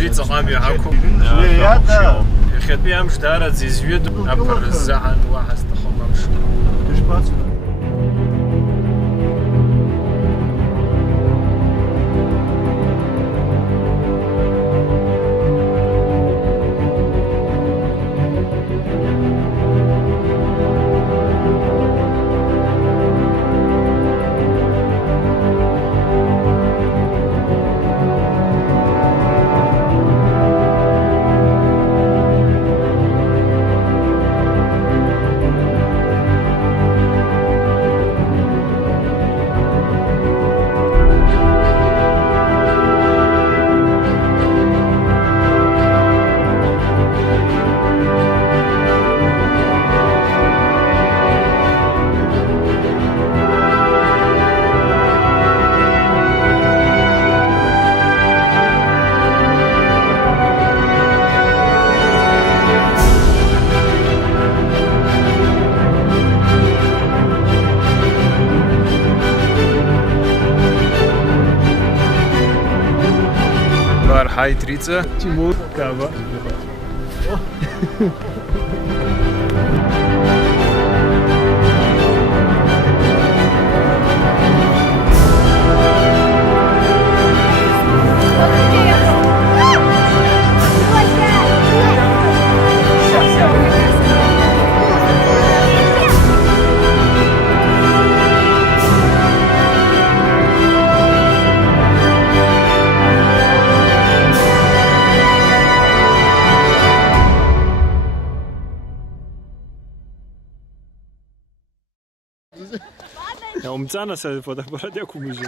بيت عامي عكم يا ده خد بيها مش دارة زي زيود أبر الزعن واحد تخمم مش مش باص Хай 30. Тимур Кава. Ja, umcana se fotoaparat jako muži.